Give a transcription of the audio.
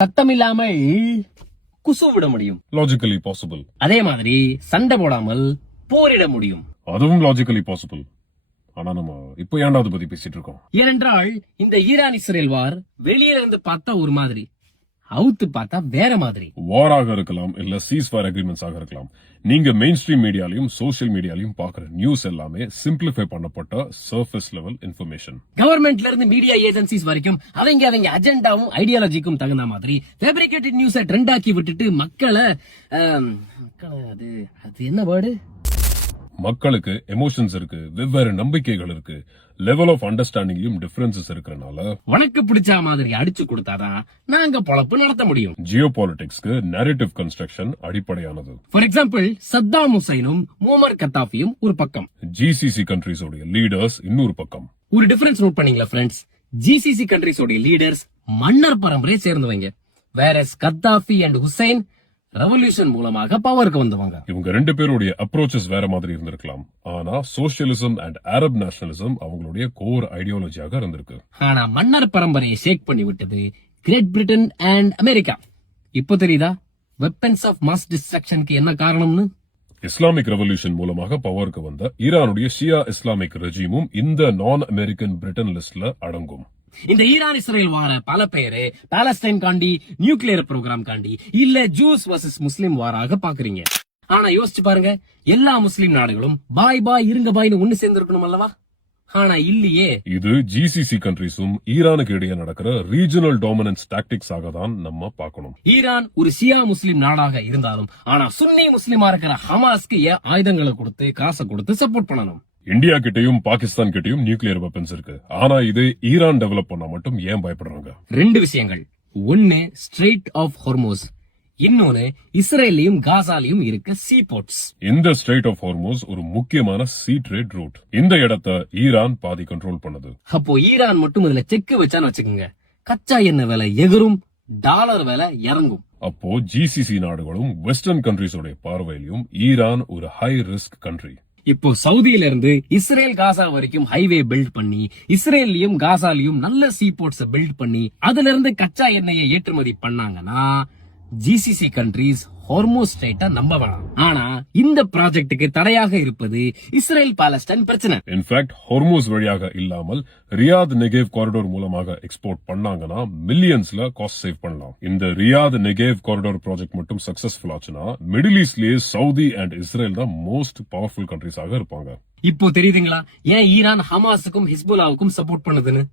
சத்தம் இல்லாமல் குசு விட முடியும். Logically possible. அதே மாதிரி சண்டை போடாமல் போரிட முடியும். அதுவும் லாஜிக்கலி பாசிபிள். ஆனா நம்ம இப்போ ஏன்டா அதை பத்தி பேசிட்டு இருக்கோம்? ஏனென்றால் இந்த ஈரான் இஸ்ரேல் வார் வெளியில இருந்து பார்த்தா ஒரு மாதிரி, அவுத்து பார்த்தா வேற மாதிரி. வாராக இருக்கலாம், இல்ல சீஸ்ஃபயர் அக்ரிமெண்ட்ஸ் ஆக இருக்கலாம். நீங்க மெயின் ஸ்ட்ரீம் மீடியாலையும் சோசியல் மீடியாலையும் பாக்குற நியூஸ் எல்லாமே சிம்பிளிஃபை பண்ணப்பட்ட சர்ஃபேஸ் லெவல் இன்ஃபர்மேஷன். கவர்மெண்ட்ல இருந்து மீடியா ஏஜென்சிஸ் வரைக்கும் அவங்க அஜெண்டாவும் ஐடியாலஜிக்கும் தகுந்த மாதிரி ஃபேப்ரிகேட்டட் நியூஸை ட்ரெண்ட் ஆக்கி விட்டுட்டு மக்களை அது என்ன வேர்டு, மக்களுக்கு எமோஷன்ஸ் இருக்கு, வெவ்வேறு நம்பிக்கைகள் இருக்கு, லெவல் ஆஃப் அண்டர்ஸ்டாண்டிங்லயும் டிஃபரன்சஸ் இருக்கறனால உனக்கு பிடிச்ச மாதிரி அடிச்சு கொடுத்தாதான் நாங்க பொழப்பு நடத்த முடியும். ஜியோ பாலிடிக்ஸ்க்கு நரேட்டிவ் கன்ஸ்ட்ரக்ஷன் அடிப்படையானது. ஃபார் எக்ஸாம்பிள் சத்தாம் ஹுசைனும் முஅம்மர் கத்தாஃபியும் ஒரு பக்கம், ஜிசிசி கண்ட்ரீஸோட லீடர்ஸ் இன்னொரு பக்கம். ஒரு டிஃபரன்ஸ் நோட் பண்ணீங்களா ஃப்ரெண்ட்ஸ்? ஜிசிசி கண்ட்ரீஸோட லீடர்ஸ் மன்னர் பரம்பரையை சேர்ந்தவங்க, வேற கத்தாஃபி அண்ட் ஹுசைன் ரெவல்யூஷன் மூலமாக பவருக்கு வந்தவங்க. இவங்க ரெண்டு பேருடைய அப்ரோச்சஸ் வேற மாதிரி இருந்திருக்கலாம், ஆனா சோசியலிசம் அண்ட் அரப் நேஷனலிசம் அவங்களுடைய கோர் ஐடியாலஜியாக இருந்திருக்கு. ஆனா மன்னர் பரம்பரையை ஷேக் பண்ணி விட்டது கிரேட் பிரிட்டன் அண்ட் அமெரிக்கா. இப்போ தெரியுதா வெப்பன்ஸ் ஆஃப் மாஸ் டிஸ்ட்ரக்ஷனுக்கு என்ன காரணம்னு? இஸ்லாமிக் ரெவல்யூஷன் மூலமாக பவருக்கு வந்த ஈரானுடைய ஷியா இஸ்லாமிக் ரெஜிமும் இந்த நான் அமெரிக்கன் பிரிட்டன் லிஸ்ட்ல அடங்கும். இந்த ஈரான் இஸ்ரேல் வார பல பேரு பாலஸ்டைன் காண்டி, நியூக்ளியர் ப்ரோக்ராம் காண்டி, இல்ல ஜூஸ் வர்சஸ் முஸ்லிம் வாராக பாக்குறீங்க. ஆனா யோசிச்சு பாருங்க, எல்லா முஸ்லிம் நாடுகளும் பாய் பாய் இருங்க பாய்னு ஒண்ணு சேர்ந்திருக்கணும் அல்லவா? ஆனா இல்லையே. இது ஜிசிசி கண்ட்ரீஸும் ஈரானுக்கு இடையே நடக்கிற ரீஜனல் டாமினன்ஸ் டாக்டிக்ஸ் ஆக தான் நம்ம பார்க்கணும். ஈரான் ஒரு ஷியா முஸ்லிம் நாடாக இருந்தாலும் ஆனா சுன்னி முஸ்லிமா இருக்கிற ஹமாஸ்க்கு ஆயுதங்களை கொடுத்து காசை கொடுத்து சப்போர்ட் பண்ணணும். இந்தியா கிட்டயும் பாகிஸ்தான் கிட்டயும் நியூக்ளியர் வெப்பன்ஸ் இருக்கு, ஆனா இது ஈரான் டெவலப் பண்ணா மட்டும் ஏன் பயப்படுறாங்க? ரெண்டு விஷயங்கள். ஒன்னு ஸ்ட்ரெய்ட் ஆஃப் ஹார்மோஸ், இன்னொன்னு இஸ்ரேலையும் காசாலையும் இருக்க சீ போர்ட்ஸ். இந்த ஸ்ட்ரெய்ட் ஆஃப் ஹார்மோஸ் ஒரு முக்கியமான சீ ட்ரேட் ரூட். இந்த இடத்தை ஈரான் பாதி கண்ட்ரோல் பண்ணுது. அப்போ ஈரான் மட்டும் இதுல செக் வச்சான்னு வச்சுக்கோங்க, கச்சா எண்ணெய் விலை எகிரும், டாலர் விலை இறங்கும். அப்போ ஜிசிசி நாடுகளும் வெஸ்டர்ன் கண்ட்ரீஸோட பார்வையிலும் ஈரான் ஒரு ஹை ரிஸ்க் கண்ட்ரி. இப்போ சவுதியில இருந்து இஸ்ரேல் காசா வரைக்கும் ஹைவே பில்ட் பண்ணி, இஸ்ரேல்லயும் காசாலையும் நல்ல சீ போர்ட்ஸ் பில்ட் பண்ணி அதுல இருந்து கச்சா எண்ணெயை ஏற்றுமதி பண்ணாங்கன்னா ஜிசிசி கண்ட்ரீஸ் ஹார்மோஸ் ஸ்ட்ரெய்ட்டை நம்ப வேணாம். ஆனா இந்த ப்ராஜெக்டுக்கு தடையாக இருப்பது இஸ்ரேல் பாலஸ்டைன் பிரச்சனை. இன்ஃபேக்ட் ஹார்மோஸ் வழியாக இல்லாமல் ரியாத் நெகேவ் காரிடோர் மூலமாக எக்ஸ்போர்ட் பண்ணாங்கன்னா மில்லியன்ஸ்ல காஸ்ட் சேவ் பண்ணலாம். இந்த ரியாத் நெகேவ் காரிடோர் ப்ராஜெக்ட் மட்டும் சக்சஸ்ஃபுல் ஆச்சுன்னா மிடில் ஈஸ்ட்லயே சவுதி அண்ட் இஸ்ரேல் தான் மோஸ்ட் பவர்ஃபுல் கண்ட்ரீஸாக இருப்பாங்க. இப்போ தெரியுதுங்களா ஏன் ஈரான் ஹமாஸுக்கும் ஹிஸ்புல்லாவுக்கும் சப்போர்ட் பண்ணுதுன்னு?